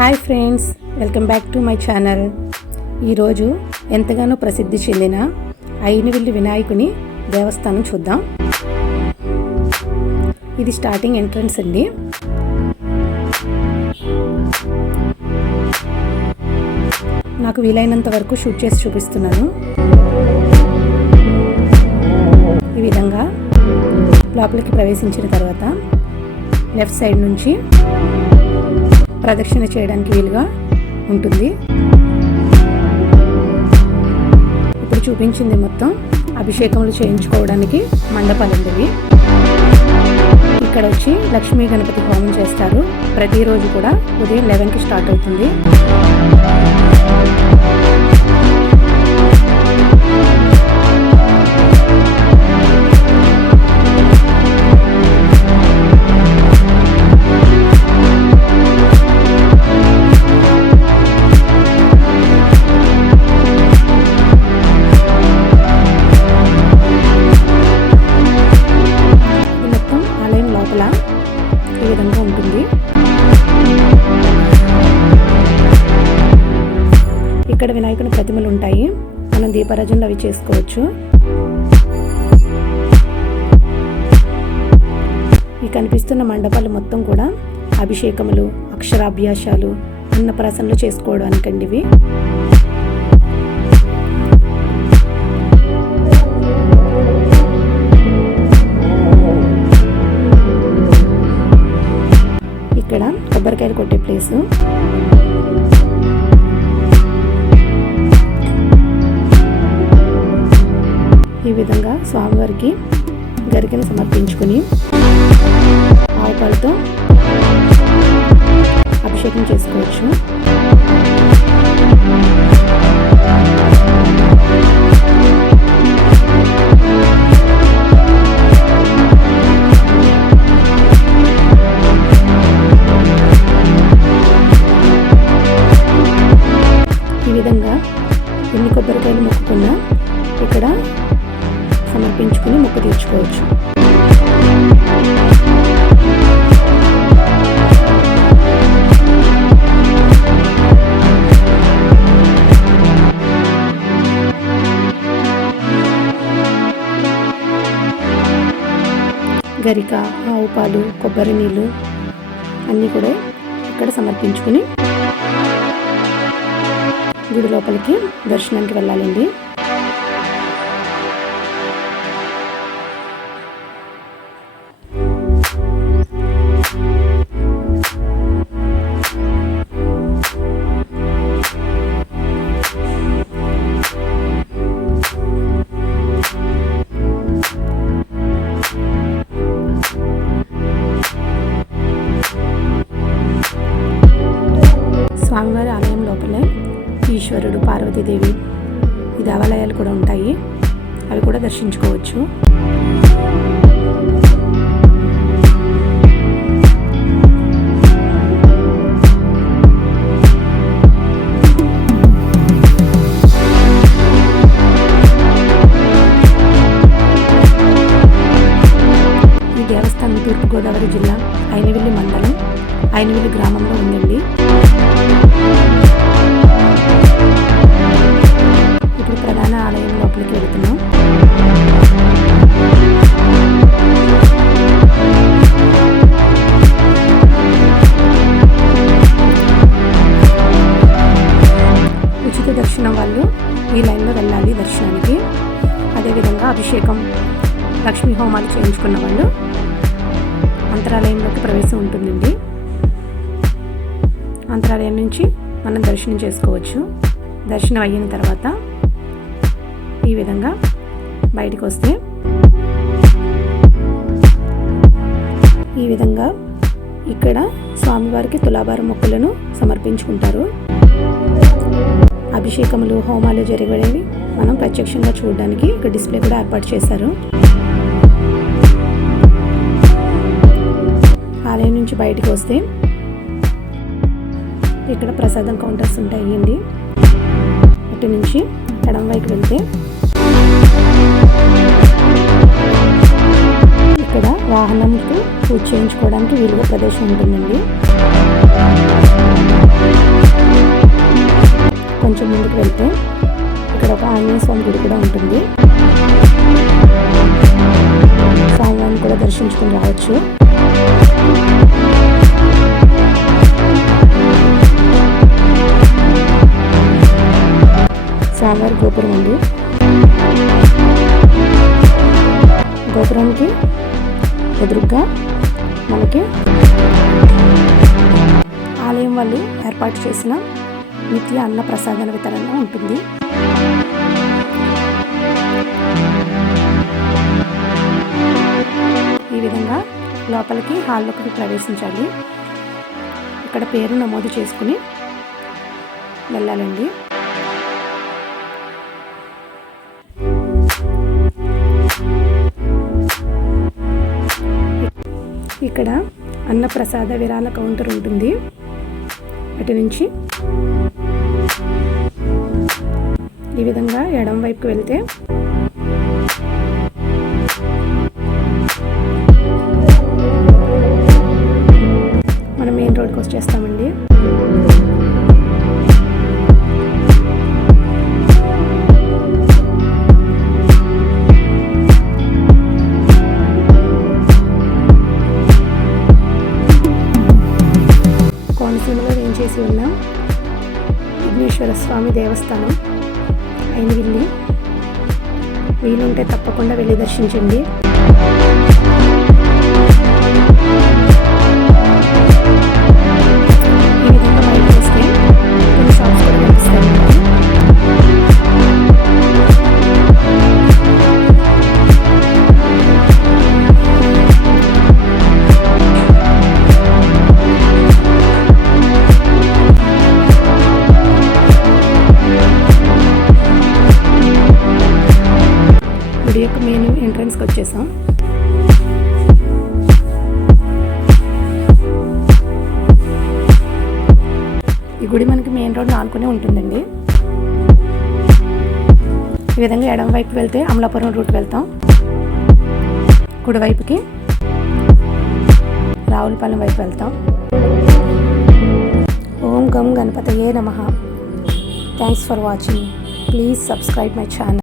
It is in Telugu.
Hi friends, welcome back to my channel. ఈరోజు ఎంతగానో ప్రసిద్ధి చెందిన ఐనివిల్లి వినాయకుని దేవస్థానం చూద్దాం. ఇది స్టార్టింగ్ ఎంట్రన్స్ అండి. నాకు వీలైనంత వరకు షూట్ చేసి చూపిస్తున్నాను. ఈ విధంగా లోపలికి ప్రవేశించిన తర్వాత లెఫ్ట్ సైడ్ నుంచి ప్రదక్షిణ చేయడానికి వీలుగా ఉంటుంది. ఇప్పుడు చూపించింది మొత్తం అభిషేకములు చేయించుకోవడానికి మండపాలు ఉండేవి. ఇక్కడ వచ్చి లక్ష్మీ గణపతి హోమం చేస్తారు. ప్రతిరోజు కూడా ఉదయం 11కి స్టార్ట్ అవుతుంది. ఈ విధంగా ఉంటుంది. ఇక్కడ వినాయకుని ప్రతిమలు ఉంటాయి. మనం దీపారాజనలు అవి చేసుకోవచ్చు. ఈ కనిపిస్తున్న మండపాలు మొత్తం కూడా అభిషేకములు, అక్షరాభ్యాసాలు, అన్నప్రాసనలు చేసుకోవడానికండి ఇవి. ఇక్కడ కొబ్బరికాయలు కొట్టే ప్లేసు. ఈ విధంగా స్వామివారికి గరికను సమర్పించుకుని ఆవు పాలతో అభిషేకం చేసుకోవచ్చు. ఈ విధంగా ఎన్ని కొబ్బరికాయలు మొక్కుకున్నా ఇక్కడ సమర్పించుకుని మొక్కు తీర్చుకోవచ్చు. గరిక, ఆవు పాలు, కొబ్బరి నీళ్ళు అన్నీ కూడా ఇక్కడ సమర్పించుకుని గుడి లోపలికి దర్శనానికి వెళ్ళాలండి. స్వామివారి ఆలయం లోపలే ఈశ్వరుడు, పార్వతీదేవి ఈ దేవాలయాలు కూడా ఉంటాయి. అవి కూడా దర్శించుకోవచ్చు. ఈ దేవస్థానం తూర్పుగోదావరి జిల్లా ఐనివిల్లి మండలం ఐనివిల్లి గ్రామంలో ఉందండి. ఇప్పుడు ప్రధాన ఆలయం లోపలికి వెళుతున్నాం. ఉచిత దర్శనం వాళ్ళు ఈ లైన్లో వెళ్ళాలి దర్శనానికి. అదేవిధంగా అభిషేకం, లక్ష్మీ హోమాలు చేయించుకున్న వాళ్ళు అంతరాలయంలోకి ప్రవేశం ఉంటుందండి. అంతరాలయం నుంచి మనం దర్శనం చేసుకోవచ్చు. దర్శనం అయిన తర్వాత ఈ విధంగా బయటకు వస్తే ఈ విధంగా ఇక్కడ స్వామివారికి తులాభారం మొక్కులను సమర్పించుకుంటారు. అభిషేకములు, హోమాలు జరిగేవి మనం ప్రత్యక్షంగా చూడడానికి ఇక్కడ డిస్ప్లే కూడా ఏర్పాటు చేశారు. ఆలయం నుంచి బయటకు వస్తే ఇక్కడ ప్రసాదం కౌంటర్స్ ఉంటాయండి. అటు నుంచి ఎడమ వైపు వెళ్తే ఇక్కడ వాహనంకు పూజ చేయించుకోవడానికి వీలుగా ప్రదేశం ఉంటుందండి. వెళ్తే ఇక్కడ ఒక ఆంజనేయ స్వామి గుడి కూడా ఉంటుంది. స్వామివారిని కూడా దర్శించుకుని రావచ్చు. స్వామివారి గోపురం అండి. గోపురానికి ఎదురుగా మనకి ఆలయం వాళ్ళు ఏర్పాటు చేసిన నిత్య అన్న ప్రసాదాల వితరణ ఉంటుంది. ఈ విధంగా లోపలికి హాల్లోకి ప్రవేశించాలి. ఇక్కడ పేరు నమోదు చేసుకుని వెళ్ళాలండి. ఇక్కడ అన్నప్రసాద విరాళ కౌంటర్ ఉంటుంది. అటు నుంచి ఈ విధంగా ఎడమ వైపుకి వెళ్తే మనం మెయిన్ రోడ్కి వచ్చేస్తామండి. కోనసీమలో ఏం చేసి ఉన్నాం విఘ్నేశ్వర స్వామి దేవస్థానం అయినవిల్లి. వీలుంటే తప్పకుండా వెళ్ళి దర్శించండి. ఈ విధంగా బయటకు వస్తే కొన్ని షాప్స్ కూడా కనిపిస్తాయి. గుడి యొక్క మెయిన్ ఎంట్రన్స్కి వచ్చేసాం. ఈ గుడి మనకి మెయిన్ రోడ్ ఆనుకునే ఉంటుందండి. ఈ విధంగా ఎడమ వైపు వెళ్తే అమలాపురం రూట్ వెళ్తాం. కుడివైపుకి రావులపాలెం వైపు వెళ్తాం. ఓం గం గణపతయే నమః. Thanks for watching. Please subscribe my channel.